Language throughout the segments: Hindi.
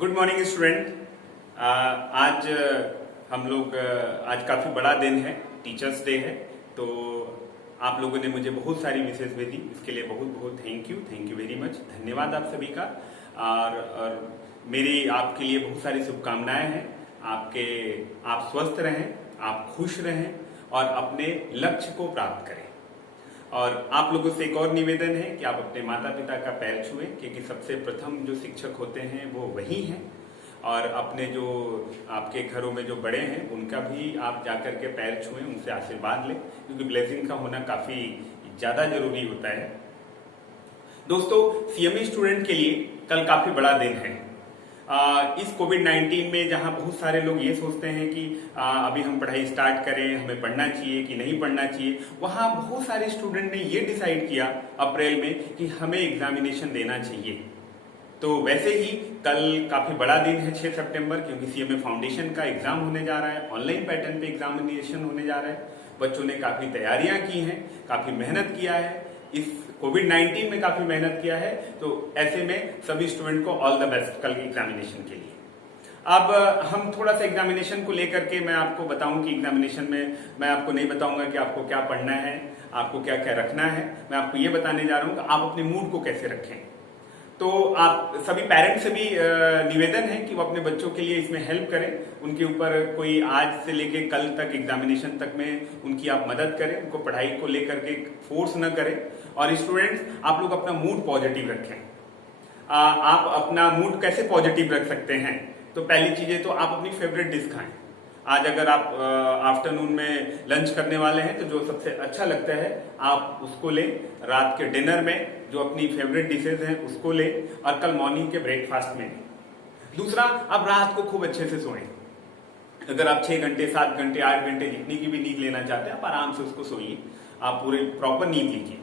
Good morning student. आज हम लोग आज काफ़ी बड़ा दिन है, टीचर्स डे है। तो आप लोगों ने मुझे बहुत सारी मैसेज भेजी, इसके लिए बहुत बहुत थैंक यू वेरी मच, धन्यवाद आप सभी का। और मेरी आपके लिए बहुत सारी शुभकामनाएं हैं। आप स्वस्थ रहें, आप खुश रहें और अपने लक्ष्य को प्राप्त करें। और आप लोगों से एक और निवेदन है कि आप अपने माता पिता का पैर छुएं, क्योंकि सबसे प्रथम जो शिक्षक होते हैं वो वही हैं। और अपने जो आपके घरों में जो बड़े हैं उनका भी आप जाकर के पैर छुएं, उनसे आशीर्वाद लें, क्योंकि ब्लेसिंग का होना काफ़ी ज़्यादा जरूरी होता है। दोस्तों, सीएमई स्टूडेंट के लिए कल काफ़ी बड़ा दिन है। इस कोविड-19 में जहां बहुत सारे लोग ये सोचते हैं कि अभी हम पढ़ाई स्टार्ट करें, हमें पढ़ना चाहिए कि नहीं पढ़ना चाहिए, वहां बहुत सारे स्टूडेंट ने ये डिसाइड किया अप्रैल में कि हमें एग्जामिनेशन देना चाहिए। तो वैसे ही कल काफी बड़ा दिन है 6 सितंबर, क्योंकि सीएमए फाउंडेशन का एग्जाम होने जा रहा है, ऑनलाइन पैटर्न पे एग्जामिनेशन होने जा रहा है। बच्चों ने काफी तैयारियां की हैं, काफी मेहनत किया है, इस कोविड-19 में काफी मेहनत किया है। तो ऐसे में सभी स्टूडेंट को ऑल द बेस्ट कल के एग्जामिनेशन के लिए। अब हम थोड़ा सा एग्जामिनेशन को लेकर के मैं आपको बताऊं कि एग्जामिनेशन में मैं आपको नहीं बताऊंगा कि आपको क्या पढ़ना है, आपको क्या क्या रखना है। मैं आपको ये बताने जा रहा हूं कि आप अपने मूड को कैसे रखें। तो आप सभी पेरेंट्स से भी निवेदन है कि वो अपने बच्चों के लिए इसमें हेल्प करें, उनके ऊपर कोई आज से लेके कल तक एग्जामिनेशन तक में उनकी आप मदद करें, उनको पढ़ाई को लेकर के फोर्स न करें। और स्टूडेंट्स, आप लोग अपना मूड पॉजिटिव रखें। आप अपना मूड कैसे पॉजिटिव रख सकते हैं? तो पहली चीजें तो आप अपनी फेवरेट डिश खाएं। आज अगर आप आफ्टरनून में लंच करने वाले हैं तो जो सबसे अच्छा लगता है आप उसको लें। रात के डिनर में जो अपनी फेवरेट डिशेज हैं उसको लें, और कल मॉर्निंग के ब्रेकफास्ट में। दूसरा, आप रात को खूब अच्छे से सोएं। अगर आप 6 घंटे, 7 घंटे, 8 घंटे जितनी की भी नींद लेना चाहते हैं, आप आराम से उसको सोइए, आप पूरे प्रॉपर नींद लीजिए।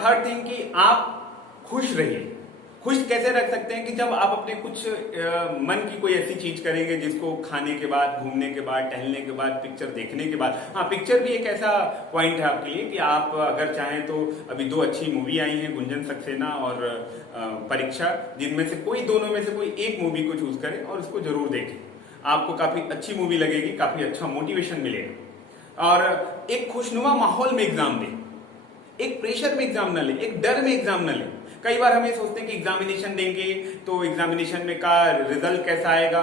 थर्ड थिंग कि आप खुश रहिए। खुश कैसे रख सकते हैं कि जब आप अपने कुछ मन की कोई ऐसी चीज करेंगे जिसको खाने के बाद, घूमने के बाद, टहलने के बाद, पिक्चर देखने के बाद। हाँ, पिक्चर भी एक ऐसा पॉइंट है आपके लिए कि आप अगर चाहें तो अभी 2 अच्छी मूवी आई हैं, गुंजन सक्सेना और परीक्षा, जिनमें से कोई दोनों में से कोई एक मूवी को चूज करें और उसको जरूर देखें। आपको काफी अच्छी मूवी लगेगी, काफी अच्छा मोटिवेशन मिलेगा। और एक खुशनुमा माहौल में एग्जाम दें, एक प्रेशर में एग्जाम न लें, एक डर में एग्जाम न लें। कई बार हमें सोचते हैं कि एग्जामिनेशन देंगे तो एग्जामिनेशन में का रिजल्ट कैसा आएगा।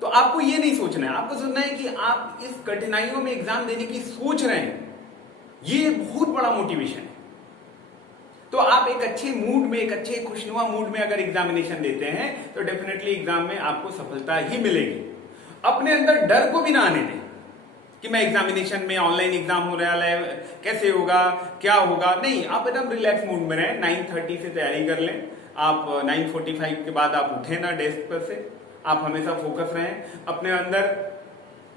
तो आपको ये नहीं सोचना है, आपको सोचना है कि आप इस कठिनाइयों में एग्जाम देने की सोच रहे हैं, ये बहुत बड़ा मोटिवेशन है। तो आप एक अच्छे मूड में, एक अच्छे खुशनुमा मूड में अगर एग्जामिनेशन देते हैं तो डेफिनेटली एग्जाम में आपको सफलता ही मिलेगी। अपने अंदर डर को भी ना आने दें कि मैं एग्जामिनेशन में, ऑनलाइन एग्जाम हो रहा है, कैसे होगा, क्या होगा। नहीं, आप एकदम रिलैक्स मूड में रहें। 9:30 से तैयारी कर लें। आप 9:45 के बाद आप उठे ना डेस्क पर से। आप हमेशा फोकस रहें। अपने अंदर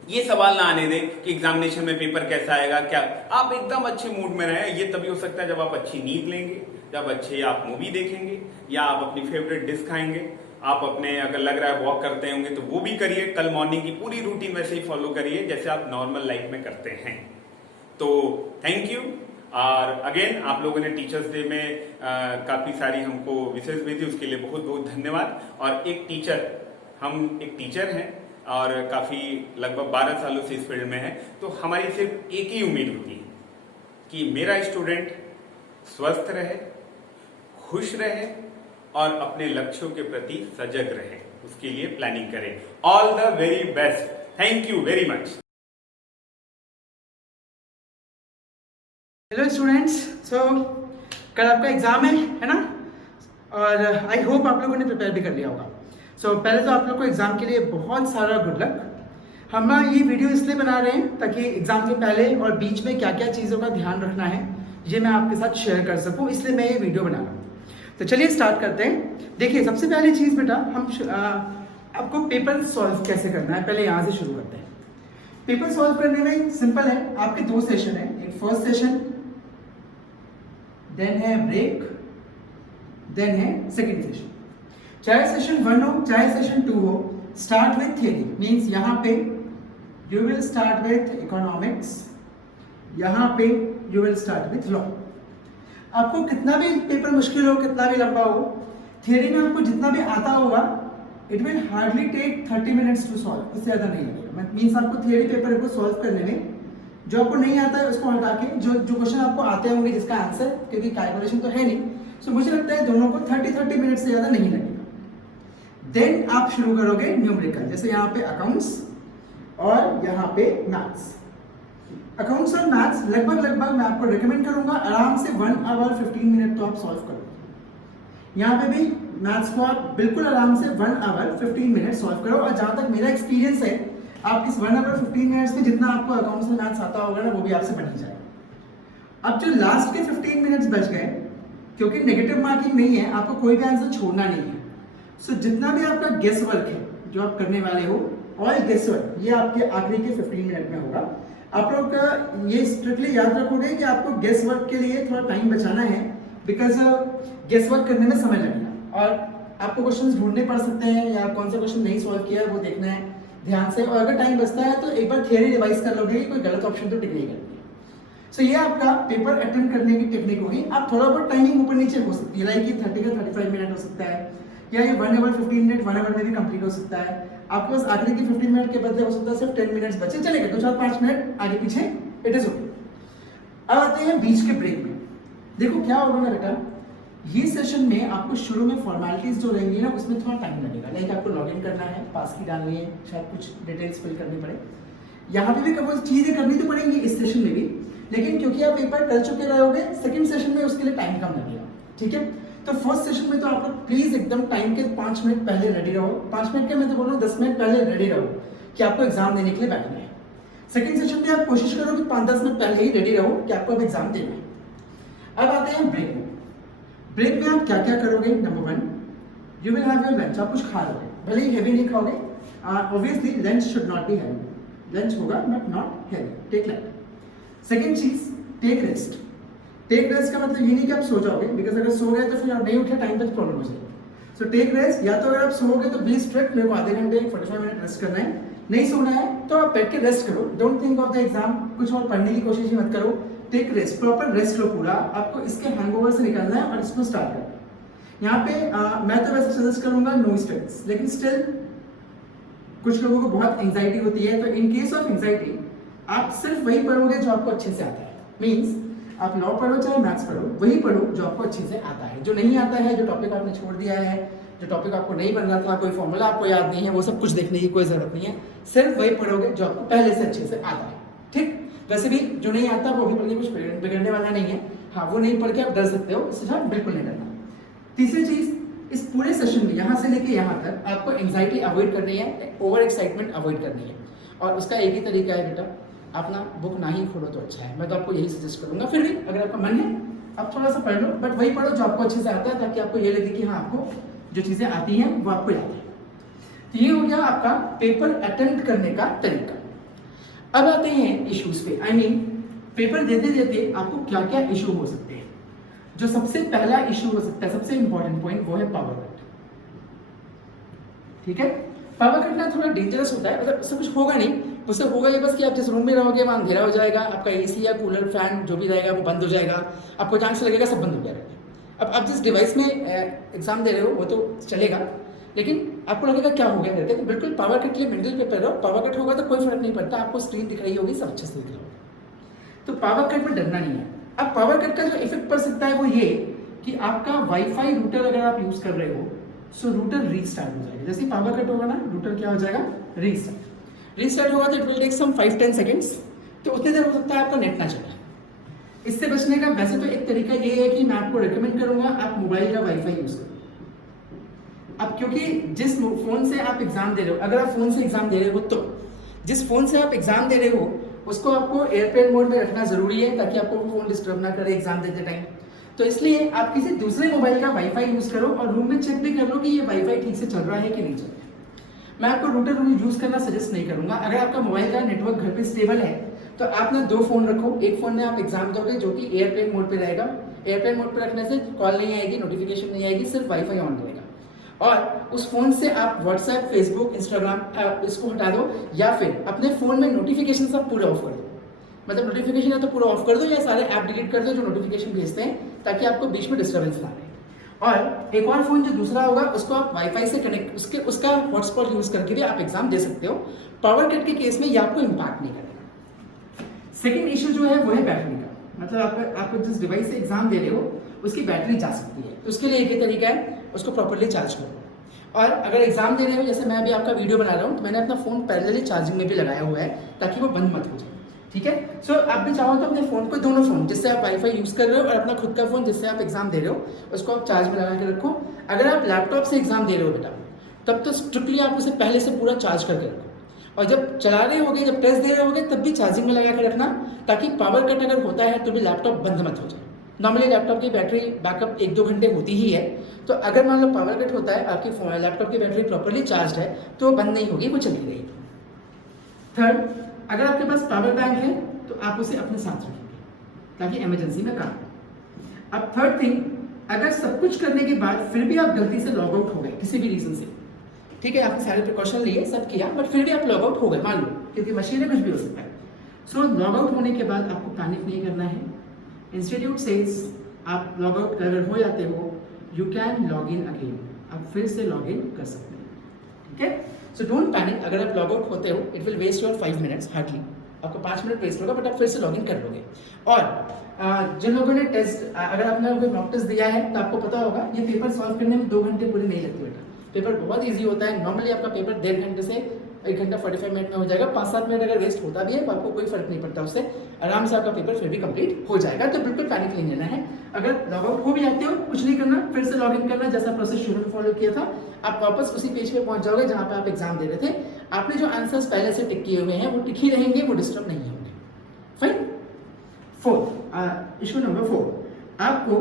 ये सवाल ना आने दें कि एग्जामिनेशन में पेपर कैसा आएगा, क्या। आप एकदम अच्छे मूड में रहें। ये तभी हो सकता है जब आप अच्छी नींद लेंगे, जब अच्छे आप मूवी देखेंगे, या आप अपनी फेवरेट डिश खाएंगे। आप अपने, अगर लग रहा है वॉक करते होंगे तो वो भी करिए। कल मॉर्निंग की पूरी रूटीन वैसे ही फॉलो करिए जैसे आप नॉर्मल लाइफ में करते हैं। तो थैंक यू। और अगेन, आप लोगों ने टीचर्स डे में काफी सारी हमको विशेष भेजी, उसके लिए बहुत बहुत धन्यवाद। और हम एक टीचर हैं और काफी लगभग 12 सालों से इस फील्ड में है। तो हमारी सिर्फ एक ही उम्मीद होती है कि मेरा स्टूडेंट स्वस्थ रहे, खुश रहे और अपने लक्ष्यों के प्रति सजग रहे, उसके लिए प्लानिंग करें। All the very best. Thank you very much. Hello students, so कल आपका एग्जाम है ना? और आई होप आप लोगों ने प्रिपेयर भी कर लिया होगा। सो पहले तो आप लोग को एग्जाम के लिए बहुत सारा गुड लक। हम ये वीडियो इसलिए बना रहे हैं ताकि एग्जाम के पहले और बीच में क्या क्या चीज़ों का ध्यान रखना है ये मैं आपके साथ शेयर कर सकूं, इसलिए मैं ये वीडियो बना रहा हूँ। तो चलिए स्टार्ट करते हैं। देखिए, सबसे पहली चीज़ बेटा, आपको पेपर सॉल्व कैसे करना है, पहले यहाँ से शुरू करते हैं। पेपर सॉल्व करने में सिंपल है। आपके 2 सेशन है, एक फर्स्ट सेशन, देन है ब्रेक, देन है सेकेंड सेशन। चाहे सेशन 1 हो चाहे सेशन 2 हो, स्टार्ट विथ थियरी मीन्स यहाँ पे you will start with economics, यहाँ पे you will start with law. आपको कितना भी पेपर मुश्किल हो, कितना भी लंबा हो, थियरी में आपको जितना भी आता होगा it will hardly take 30 minutes to solve, उससे ज़्यादा नहीं लगेगा। मीन्स आपको थियरी पेपर को सॉल्व करने में जो आपको नहीं आता है उसको हटा के जो क्वेश्चन आपको आते होंगे जिसका आंसर, क्योंकि कैलकुलेशन तो है नहीं, सो मुझे लगता है दोनों को 30 मिनट से ज़्यादा नहीं लगेगा। देन आप शुरू करोगे न्यूमेरिकल, जैसे यहाँ पे अकाउंट्स और यहाँ पे मैथ्स। अकाउंट्स और मैथ्स लगभग मैं आपको रिकमेंड करूंगा आराम से 1 आवर 15 मिनट तो आप सॉल्व करोगे। यहाँ पे भी मैथ्स को आप बिल्कुल आराम से 1 आवर 15 मिनट सॉल्व करो, और जहाँ तक मेरा एक्सपीरियंस है आप इस 1 आवर 15 मिनट्स में जितना आपको अकाउंट्स और मैथ्स आता होगा ना वो भी आपसे बन ही जाएगा। अब जो लास्ट के 15 मिनट्स बच गए, क्योंकि नेगेटिव मार्किंग नहीं है, आपको कोई भी आंसर छोड़ना नहीं है, सो जितना भी आपका गेस वर्क है जो आप करने वाले हो, ऑल गेस वर्क, ये आपके आखिरी के 15 मिनट में होगा। आप लोग का ये स्ट्रिक्टली याद रखोगे कि आपको गेस वर्क के लिए थोड़ा टाइम बचाना है, बिकॉज गेस वर्क करने में समय लगेगा और आपको क्वेश्चंस ढूंढने पड़ सकते हैं या कौन सा क्वेश्चन नहीं सॉल्व किया वो देखना है ध्यान से, और अगर टाइम बचता है तो एक बार थियरी रिवाइज कर लोगे कि कोई गलत ऑप्शन तो टिक नहीं करनी। सो ये आपका पेपर अटेम्प्ट करने की टेक्निक होगी। आप थोड़ा बहुत टाइमिंग ऊपर नीचे हो सकती है, लाइक ये 30 का 35 मिनट हो सकता है, या ये 1 आवर 15 मिनट 1 आवर में भी कंप्लीट हो सकता है। आपके पास आखिरी की 15 मिनट के बदले हो सकता है सिर्फ 10 मिनट्स बचे, चलेगा 2-4-5 मिनट आगे पीछे, इट इज ओके। अब आते हैं बीच के ब्रेक में। देखो क्या होगा ना बेटा, ये सेशन में आपको शुरू में फॉर्मेलिटीज जो रहेंगी ना उसमें थोड़ा टाइम लगेगा, लाइक आपको लॉग इन करना है, पास की डालनी है, शायद कुछ डिटेल्स फिल करनी पड़े, यहाँ पे भी कुछ चीजें करनी तो पड़ेंगी इस सेशन में भी, लेकिन क्योंकि आप पेपर कर चुके रहोगे सेकंड सेशन में उसके लिए टाइम कम लगेगा, ठीक है। तो फर्स्ट सेशन में तो आप लोग प्लीज एकदम टाइम के 5 मिनट पहले रेडी रहो, 5 मिनट के मैं तो बोल रहा हूँ 10 मिनट पहले रेडी रहो कि आपको एग्जाम देने के लिए बैठना है। सेकंड सेशन में आप कोशिश करो कि 5-10 मिनट पहले ही रेडी रहो कि आपको अब एग्जाम देना है। अब आते हैं ब्रेक में। ब्रेक में आप क्या क्या करोगे? Number 1, you will have your lunch, आप कुछ खा लोगे, भले ही हैवी नहीं खाओगे, obviously lunch should not be heavy, lunch होगा but not heavy, take light. Second चीज, टेक रेस्ट। टेक रेस्ट का मतलब ये नहीं कि आप सो जाओगे, बिकॉज अगर सो गए तो फिर आप नहीं उठे टाइम पे तो प्रॉब्लम हो जाएगी। सो टेक रेस्ट, या तो अगर आप सोओगे तो बी स्ट्रिक्ट, मेरे को आधे घंटे 45 मिनट रेस्ट करना है, नहीं सोना है तो आप बैठ के रेस्ट करो, don't think of the exam, कुछ और पढ़ने की कोशिश ही मत करो, टेक रेस्ट, प्रॉपर रेस्ट लो पूरा, आपको इसके हैंगओवर से निकलना है और इसको स्टार्ट करना है। यहाँ पे मैं तो वैसे सजेस्ट करूंगा नो स्टडीज, लेकिन स्टिल कुछ लोगों को बहुत एंजाइटी होती है, तो इन केस ऑफ एंजाइटी आप सिर्फ वही पढ़ोगे जो आपको अच्छे से आता है। मीन्स आप लॉ पढ़ो चाहे मैथ्स पढ़ो, वही पढ़ो जो आपको अच्छे से आता है। जो नहीं आता है, जो टॉपिक आपने छोड़ दिया है, जो टॉपिक आपको नहीं बन रहा था, कोई फॉर्मूला आपको याद नहीं है, वो सब कुछ देखने की कोई जरूरत नहीं है, सिर्फ वही पढ़ोगे जो आपको पहले से अच्छे से आता है, ठीक। वैसे भी जो नहीं आता वो भी पढ़ के कुछ बिगड़ने वाला नहीं है, हाँ वो नहीं पढ़ के आप डर सकते हो, इससे बिल्कुल नहीं डरना। तीसरी चीज, इस पूरे सेशन में यहाँ से लेके यहाँ तक आपको एंजाइटी अवॉइड करनी है, ओवर एक्साइटमेंट अवॉइड करनी है, और उसका एक ही तरीका है बेटा, आप ना बुक ना ही खोलो तो अच्छा है, मैं तो आपको यही सजेस्ट करूंगा। फिर भी अगर आपका मन है आप थोड़ा सा पढ़ लो, बट वही पढ़ो जो आपको अच्छे से आता है, ताकि आपको ये लगे कि हाँ आपको जो चीजें आती हैं वो आपको याद है। तो ये हो गया आपका पेपर अटेम्प्ट करने का तरीका। अब आते हैं इश्यूज पे, आई मीन पेपर देते देते आपको क्या क्या इशू हो सकते हैं। जो सबसे पहला इशू हो सकता है, सबसे इंपॉर्टेंट पॉइंट, वो है पावर कट, ठीक है। पावर कट ना थोड़ा डेंजरस होता है, मतलब उससे कुछ होगा नहीं, उससे होगा ये बस कि आप जिस रूम में रहोगे वहाँ अंधेरा हो जाएगा, आपका एसी या कूलर फैन जो भी रहेगा वो बंद हो जाएगा, आपको अचानक से लगेगा सब बंद हो जाएगा। अब आप जिस डिवाइस में एग्जाम दे रहे हो वो तो चलेगा, लेकिन आपको लगेगा क्या हो गया करके, तो बिल्कुल पावर कट के लिए मेंटल प्रिपेयर रहो। पावर कट होगा तो कोई फर्क नहीं पड़ता, आपको स्क्रीन दिख रही होगी, सब अच्छे से दिख रहा होगा, तो पावर कट में डरना नहीं है। अब पावर कट का जो इफेक्ट पड़ सकता है वो ये कि आपका वाईफाई रूटर अगर आप यूज कर रहे हो, सो रूटर रीस्टार्ट हो जाएगा। जैसे पावर कट होगा ना, रूटर क्या हो जाएगा, रीस्टार्ट होगा, तो it will take some 5-10 seconds, तो उतनी देर हो सकता है आपका नेट ना चले। इससे बचने का वैसे तो एक तरीका ये है कि मैं आपको रिकमेंड करूंगा आप मोबाइल का वाईफाई यूज करो। अब क्योंकि जिस फोन से आप एग्जाम दे रहे हो, अगर आप फोन से एग्जाम दे रहे हो तो जिस फोन से आप एग्जाम दे रहे हो उसको आपको एयरप्लेन मोड में रखना जरूरी है, ताकि आपको फोन डिस्टर्ब ना करे एग्जाम देते टाइम। तो इसलिए आप किसी दूसरे मोबाइल का वाईफाई यूज करो और रूम में चेक भी कर लो कि ये वाईफाई ठीक से चल रहा है कि नहीं चल रहा है। मैं आपको रूटर यूज करना सजेस्ट नहीं करूंगा। अगर आपका मोबाइल का नेटवर्क घर पे स्टेबल है तो आप ना 2 फोन रखो, एक फोन में आप एग्जाम दोगे जो कि एयरप्लेन मोड पे रहेगा। एयरप्लेन मोड पे रखने से कॉल नहीं आएगी, नोटिफिकेशन नहीं आएगी, सिर्फ वाईफाई ऑन रहेगा। और उस फोन से आप व्हाट्सएप, फेसबुक, इंस्टाग्राम इसको हटा दो, या फिर अपने फोन में नोटिफिकेशन सब पूरे ऑफ कर दो। मतलब नोटिफिकेशन है तो पूरा ऑफ कर दो, या सारे ऐप डिलीट कर दो जो नोटिफिकेशन भेजते हैं, ताकि आपको बीच में डिस्टर्बेंस ना आए। और एक और फ़ोन जो दूसरा होगा उसको आप वाईफाई से कनेक्ट उसका हॉटस्पॉट यूज़ करके भी आप एग्ज़ाम दे सकते हो। पावर कट के केस में ये आपको इम्पैक्ट नहीं करेगा। सेकेंड इशू जो है वो है बैटरी का, मतलब आपको जिस डिवाइस से एग्ज़ाम दे रहे हो उसकी बैटरी जा सकती है। तो उसके लिए एक ही तरीका है, उसको प्रॉपर्ली चार्ज करो। और अगर एग्ज़ाम दे रहे हो, जैसे मैं अभी आपका वीडियो बना रहा हूँ, तो मैंने अपना फ़ोन पैरेलली चार्जिंग में भी लगाया हुआ है ताकि वो बंद मत हो जाए, ठीक है। सो आप भी चाहो तो अपने फ़ोन को, दोनों फ़ोन जिससे आप वाईफाई यूज़ कर रहे हो और अपना खुद का फ़ोन जिससे आप एग्ज़ाम दे रहे हो, उसको आप चार्ज में लगा के रखो। अगर आप लैपटॉप से एग्ज़ाम दे रहे हो बेटा, तब तो स्ट्रिक्टली आप उसे पहले से पूरा चार्ज करके रखो। और जब चला रहे होगे, जब टेस्ट दे रहे होगे, तब भी चार्जिंग में लगा के रखना, ताकि पावर कट अगर होता है तो भी लैपटॉप बंद मत हो जाए। नॉर्मली लैपटॉप की बैटरी बैकअप 1-2 घंटे होती ही है, तो अगर मान लो पावर कट होता है, आपकी लैपटॉप की बैटरी प्रॉपर्ली चार्ज है तो वो बंद नहीं होगी, वो चली रहेगी। थर्ड, अगर आपके पास पावर बैंक है तो आप उसे अपने साथ रखेंगे ताकि इमरजेंसी में काम हो। अब थर्ड थिंग, अगर सब कुछ करने के बाद फिर भी आप गलती से लॉग आउट हो गए किसी भी रीज़न से, ठीक है, आपने सारे प्रिकॉशन लिए, सब किया, बट फिर भी आप लॉग आउट हो गए, मान लो, क्योंकि मशीन में कुछ भी हो सकता है। सो लॉग आउट होने के बाद आपको पैनिक नहीं करना है। इंस्टीट्यूट सेज आप लॉग आउट अगर हो जाते हो, you can log in again, आप फिर से लॉग इन कर सकते हैं, ठीक है। सो डोंट पैनिक, अगर आप लॉग आउट होते हो, it will waste your 5 minutes hardly, आपको 5 मिनट वेस्ट होगा, बट आप फिर से लॉग इन कर लोगे। और जिन लोगों ने टेस्ट, अगर आपने कोई मॉक टेस्ट दिया है तो आपको पता होगा ये पेपर सॉल्व करने में 2 घंटे पूरे नहीं लगते बेटा। पेपर बहुत इजी होता है। नॉर्मली आपका पेपर 1.5 घंटे से 1 घंटा 45 मिनट में हो जाएगा। 5-7 मिनट अगर वेस्ट होता भी है तो आपको कोई फर्क नहीं पड़ता, उससे आराम से आपका पेपर फिर भी कंप्लीट हो जाएगा। तो बिल्कुल पैनिक नहीं लेना है। अगर लॉग आउट हो भी जाते हो, कुछ नहीं करना, फिर से लॉग इन करना, जैसा प्रोसेस शुरू में फॉलो किया था। आप वापस उसी पेज पे पहुंच जाओगे जहां पे आप एग्जाम दे रहे थे। आपने जो आंसर्स पहले से टिक किए हुए हैं वो टिक ही रहेंगे, वो डिस्टर्ब नहीं होंगे। फाइन। फोर्थ, इशू नंबर 4, आपको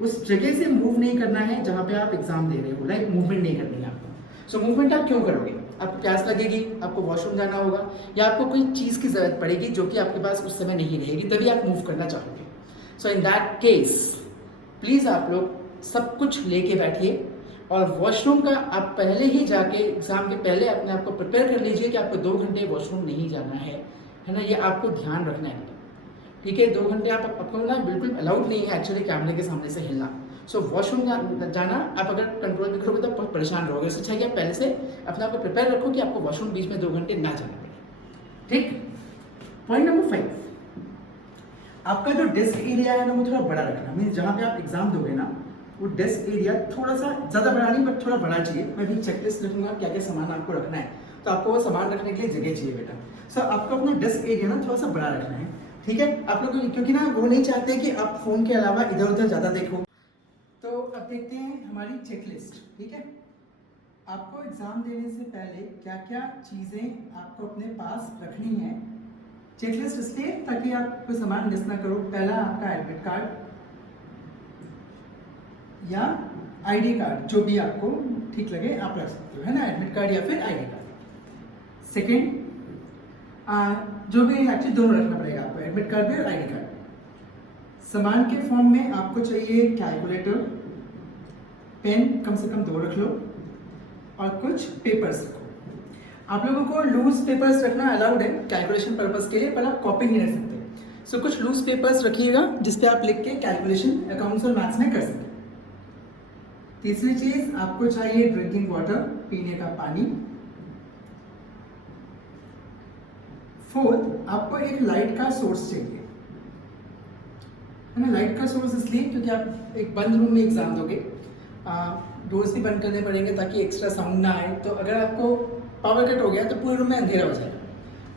उस जगह से मूव नहीं करना है जहां पे आप एग्जाम दे रहे हो, लाइक मूवमेंट नहीं करनी है आपको। सो मूवमेंट आप क्यों करोगे? आपको प्यास लगेगी, आपको वॉशरूम जाना होगा, या आपको कोई चीज़ की ज़रूरत पड़ेगी जो कि आपके पास उस समय नहीं रहेगी, तभी आप मूव करना चाहोगे। सो इन दैट केस प्लीज़ आप लोग सब कुछ लेके बैठिए, और वॉशरूम का आप पहले ही जाके एग्ज़ाम के पहले अपने आप को प्रिपेयर कर लीजिए कि आपको 2 घंटे वॉशरूम नहीं जाना है ना, ये आपको ध्यान रखना है, ठीक है। 2 घंटे आपको ना बिल्कुल अलाउड नहीं है एक्चुअली कैमरे के सामने से हिलना। सो वॉशरूम जाना आप अगर कंट्रोल भी करोगे तो बहुत परेशान रहोगे। इससे अच्छा है कि आप पहले से अपने आप को प्रिपेयर रखो कि आपको वॉशरूम बीच में 2 घंटे ना जाना पड़े, ठीक। पॉइंट नंबर 5, आपका जो डेस्क एरिया है ना वो थोड़ा बड़ा रखना। मीन जहाँ पे आप एग्जाम दोगे ना, वो डेस्क एरिया थोड़ा सा ज़्यादा बड़ा नहीं, बट थोड़ा बड़ा चाहिए। मैं भी चेकलिस्ट लिखूंगा क्या क्या सामान आपको रखना है, तो आपको वो सामान रखने के लिए जगह चाहिए बेटा। सो आपको अपना डेस्क एरिया ना थोड़ा सा बड़ा रखना है, ठीक है। आप लोग क्योंकि ना वो नहीं चाहते कि आप फ़ोन के अलावा इधर उधर ज़्यादा देखो। तो अब देखते हैं हमारी चेकलिस्ट, ठीक है। आपको एग्ज़ाम देने से पहले क्या क्या चीज़ें आपको अपने पास रखनी है, चेकलिस्ट इसलिए ताकि आप कोई सामान मिस ना करो। पहला आपका एडमिट कार्ड या आईडी कार्ड, जो भी आपको ठीक लगे आप रख सकते हो, है ना, एडमिट कार्ड या फिर आईडी कार्ड। सेकेंड, जो भी एक्चुअली दोनों रखना पड़ेगा आपको, एडमिट कार्ड भी और आईडी कार्ड। सामान के फॉर्म में आपको चाहिए कैलकुलेटर, पेन कम से कम 2 रख लो, और कुछ पेपर्स रखो। आप लोगों को लूज पेपर्स रखना अलाउड है कैलकुलेशन पर्पस के लिए, पर आप कॉपी नहीं रख सकते। सो कुछ लूज पेपर्स रखिएगा जिसपे आप लिख के कैलकुलेशन अकाउंट्स और मैथ्स में कर सकते। तीसरी चीज, आपको चाहिए ड्रिंकिंग वाटर, पीने का पानी। फोर्थ, आपको एक लाइट का सोर्स चाहिए, है ना। लाइट का सोर्स इसलिए क्योंकि आप एक बंद रूम में एग्जाम दोगे, डोर्स भी बंद करने पड़ेंगे ताकि एक्स्ट्रा साउंड ना आए। तो अगर आपको पावर कट हो गया तो पूरे रूम में अंधेरा हो जाएगा।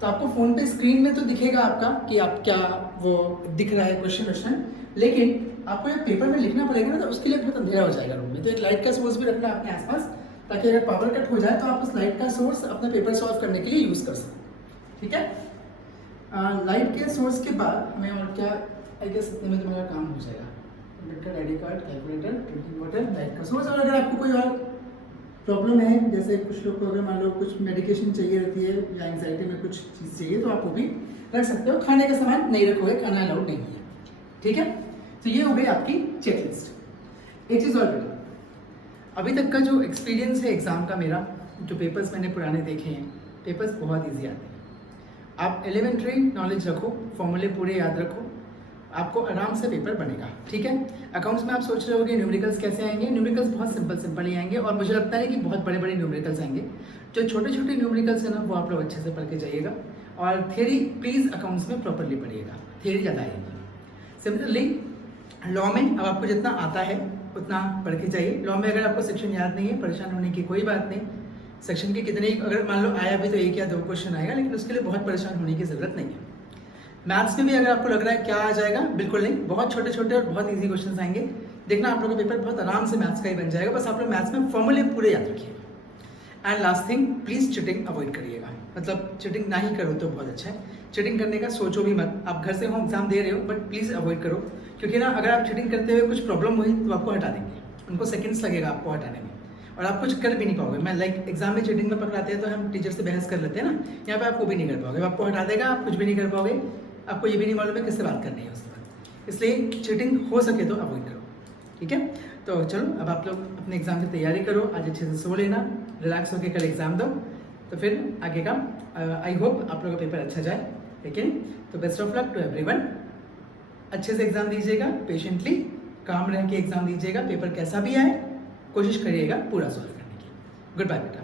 तो आपको फ़ोन पे स्क्रीन में तो दिखेगा आपका कि आप क्या वो दिख रहा है क्वेश्चन, लेकिन आपको एक पेपर में लिखना पड़ेगा ना, तो उसके लिए बहुत अंधेरा हो जाएगा रूम में। तो एक लाइट का सोर्स भी रखना अपने आसपास, ताकि अगर पावर कट हो जाए तो आप उस लाइट का सोर्स अपना पेपर सॉल्व करने के लिए यूज़ कर सकें, ठीक है। लाइट के सोर्स के बाद हमें और क्या, आई गेस इतने में तुम्हारा काम हो जाएगा। Admit card, ID card, calculator, drinking water, light का सोर्स। और अगर आपको कोई और प्रॉब्लम है, जैसे कुछ लोग को अगर मान लो कुछ मेडिकेशन चाहिए रहती है या एंग्जाइटी में कुछ चीज़ चाहिए, तो आप वो भी रख सकते हो। खाने का सामान नहीं रखोगे, खाना अलाउड नहीं है, ठीक है। तो ये हो गई आपकी चेकलिस्ट। एक चीज़ और बेटा, अभी तक का जो एक्सपीरियंस है एग्ज़ाम का मेरा, जो पेपर्स मैंने पुराने देखे हैं, पेपर्स बहुत ईजी आते हैं। आप एलिमेंट्री नॉलेज रखो, फॉर्मूले पूरे याद रखो, आपको आराम से पेपर बनेगा, ठीक है। अकाउंट्स में आप सोच रहे होगे न्यूमेरिकल्स कैसे आएंगे, न्यूमेरिकल्स बहुत सिंपल ही आएंगे, और मुझे लगता है कि बहुत बड़े बड़े न्यूमेरिकल्स आएंगे। जो छोटे छोटे न्यूमेरिकल्स हैं ना, वो आप लोग अच्छे से पढ़ के जाइएगा, और थियरी प्लीज़ अकाउंट्स में प्रॉपरली पढ़िएगा, थियरी ज़्यादा आएगी। सिमिलरली लॉ में अब आपको जितना आता है उतना पढ़ के जाइए। लॉ में अगर आपको सेक्शन याद नहीं है, परेशान होने की कोई बात नहीं। सेक्शन के कितने, अगर मान लो आया भी तो 1 या 2 क्वेश्चन आएगा, लेकिन उसके लिए बहुत परेशान होने की ज़रूरत नहीं है। मैथ्स में भी अगर आपको लग रहा है क्या आ जाएगा, बिल्कुल नहीं, बहुत छोटे छोटे और बहुत ईजी क्वेश्चन आएंगे। देखना आप लोगों का पेपर बहुत आराम से मैथ्स का ही बन जाएगा, बस आप लोग मैथ्स में फॉर्मूले पूरे याद रखिएगा। And last thing, please cheating avoid करिएगा, मतलब चिटिंग ना ही करो तो बहुत अच्छा है। चिटिंग करने का सोचो भी मत, आप घर से हो एग्जाम दे रहे हो, बट प्लीज़ अवॉइड करो, क्योंकि ना अगर आप चिटिंग करते हुए कुछ प्रॉब्लम हुई तो आपको हटा देंगे, उनको सेकंड्स लगेगा आपको हटाने में, और आप कुछ कर भी नहीं पाओगे। मैं लाइक एग्जाम में चिटिंग में पकड़ाते हैं तो हम टीचर से बहस कर लेते हैं ना, यहाँ पे आप वो भी नहीं कर पाओगे, आपको हटा देगा, आप कुछ भी नहीं कर पाओगे, आपको ये भी नहीं मालूम है किससे बात करनी है उसके बाद। इसलिए चिटिंग हो सके तो अवॉइड करो, ठीक है। तो चलो अब आप लोग अपने एग्जाम की तैयारी करो, आज अच्छे से सो लेना, रिलैक्स होकर कल एग्जाम दो, तो फिर आगे का आई होप आप लोगों का पेपर अच्छा जाए, ठीक है। तो best of luck to everyone, अच्छे से एग्जाम दीजिएगा, पेशेंटली काम रह के एग्जाम दीजिएगा, पेपर कैसा भी आए कोशिश करिएगा पूरा सॉल्व करने की। गुड बाय बेटा।